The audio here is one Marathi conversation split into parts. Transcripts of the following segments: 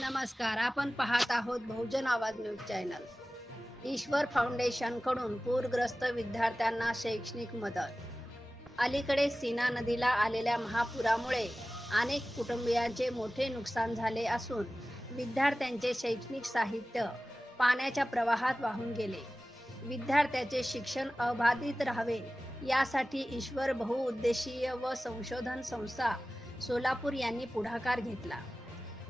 नमस्कार, आपण पाहत आहोत बहुजन आवाज न्यूज चॅनल। ईश्वर फाउंडेशन कडून पूरग्रस्त विद्यार्थ्यांना शैक्षणिक मदत। अलीकडे सीना नदीला आलेल्या महापुरामुळे अनेक कुटुंबियांचे मोठे नुकसान झाले असून विद्यार्थ्यांचे शैक्षणिक साहित्य पाण्याच्या प्रवाहात वाहून गेले। विद्यार्थ्यांचे शिक्षण अबाधित राहावे यासाठी ईश्वर बहुउद्देशीय व संशोधन संस्था सोलापूर यांनी पुढाकार घेतला।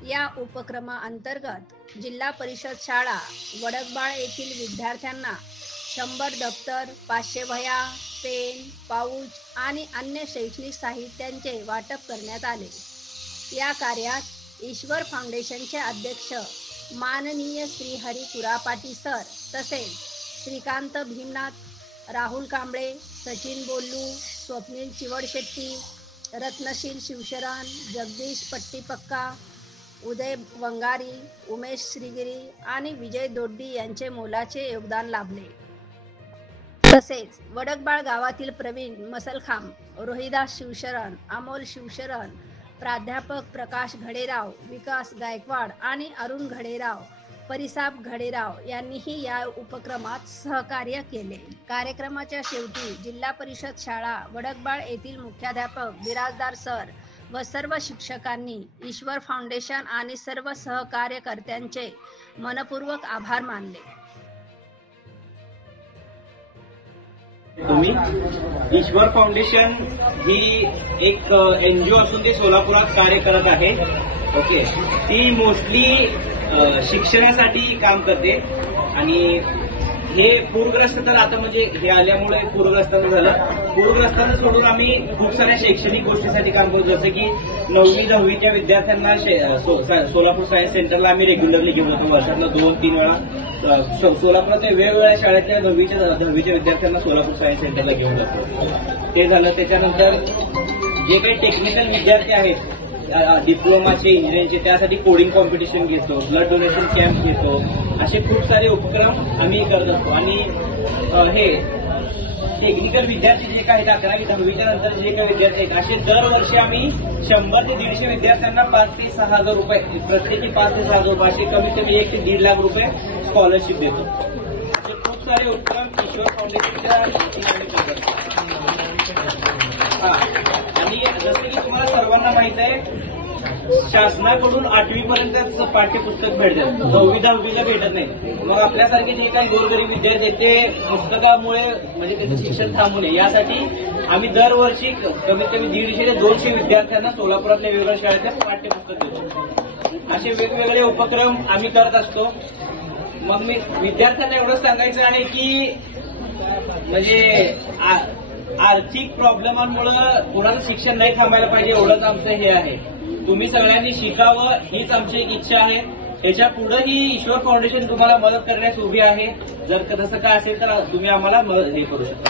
या उपक्रमाअंतर्गत जिल्हा परिषद शाळा वडकबाळ येथील विद्यार्थ्यांना 100 दप्तर, 500 वह्या, पेन, पाऊच आणि अन्य शैक्षणिक साहित्यांचे वाटप करण्यात आले। या कार्यात ईश्वर फाउंडेशनचे अध्यक्ष माननीय श्री हरी कुरापाटी सर तसेच श्रीकांत भीमनाथ, राहुल कांबळे, सचिन बोल्लू, स्वप्नील चिवडशेट्टी, रत्नशील शिवशरण, जगदीश पट्टीपक्का, उदय वंगारी, उमेश श्रीगिरी आणि विजय दोड्डी यांचे मोलाचे योगदान लाभले। तसेच वडकबाळ गावातील प्रवीण मसलखाम, रोहिदास शिवशरण, अमोल शिवशरण, प्राध्यापक प्रकाश घडेराव, विकास गायकवाड आणि अरुण घडेराव, परिसाब घडेराव यांनीही या उपक्रमात सहकार्य केले। कार्यक्रमाच्या शेवटी जिल्हा परिषद शाळा वडकबाळ येथील मुख्याध्यापक बिराजदार सर व सर्व शिक्षकांनी ईश्वर फाउंडेशन आणि सर्व सहकार्यकर्त्यांचे मनपूर्वक आभार मानले। ईश्वर फाउंडेशन ही एक एनजीओ असून ती सोलापुरात कार्य करत आहे। ओके, ती मोस्टली शिक्षणासाठी काम करते आणि हे पूरग्रस्त तर आता म्हणजे हे आल्यामुळे पूरग्रस्तांचं झालं। पूरग्रस्तांना सोडून आम्ही खूप साऱ्या शैक्षणिक गोष्टीसाठी काम करतो, जसं की 9वी 10वीच्या विद्यार्थ्यांना सोलापूर सायन्स सेंटरला आम्ही रेग्युलरली घेऊन होतो। वर्षातनं 2-3 वेळा सोलापुरात वेगवेगळ्या शाळेतल्या 9वीच्या 10वीच्या विद्यार्थ्यांना सोलापूर सायन्स सेंटरला घेऊन जातो। ते झालं। त्याच्यानंतर जे काही टेक्निकल विद्यार्थी आहेत डिप्लोमाचे, इंजिनिअरिंगचे, त्यासाठी कोडिंग कॉम्पिटिशन घेतो, ब्लड डोनेशन कॅम्प घेतो, असे खूप सारे उपक्रम आम्ही करत असतो। आणि हे टेक्निकल विद्यार्थी जे काही 11वी 10वीच्या नंतर जे काही विद्यार्थी आहेत असे दरवर्षी आम्ही 100 ते 150 विद्यार्थ्यांना 5 ते 6 हजार रुपये, प्रत्येकी 5 ते 6 हजार रुपये असे कमीत कमी 1 ते 1.5 लाख रुपये स्कॉलरशिप देतो। असे खूप सारे उपक्रम ईश्वर फाउंडेशनच्या आणि जसं की तुम्हाला सर्वांना माहित आहे शासनाकडून 8वी पर्यंतच पाठ्यपुस्तक भेटतात, 9वी 10वीला भेटत नाही। मग आपल्यासारखे जे काही गोरगरीब विद्यार्थी आहेत ते पुस्तकामुळे म्हणजे त्यांचं शिक्षण थांबू नये यासाठी आम्ही दरवर्षी कमीत कमी 150 ते 200 विद्यार्थ्यांना सोलापुरातल्या वेगवेगळ्या शाळेतल्या पाठ्यपुस्तक देतो। असे वेगवेगळे उपक्रम आम्ही करत असतो। मग मी विद्यार्थ्यांना एवढंच सांगायचं आहे की म्हणजे आर्थिक प्रॉब्लेमांमुळे कोणाचं शिक्षण नाही थांबायला पाहिजे, एवढंच आमचं हे आहे। तुम्ही सगळ्यांनी शिकावं हीच आमची एक इच्छा आहे। त्याच्या पुढेही ईश्वर फाउंडेशन तुम्हाला मदत करण्यास उभी आहे। जर तसं काय असेल तर तुम्ही आम्हाला मदत हे करू शकता।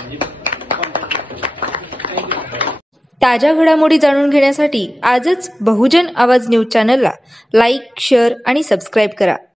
ताज्या घडामोडी जाणून घेण्यासाठी आजच बहुजन आवाज न्यूज चॅनलला लाईक, शेअर आणि सबस्क्राईब करा।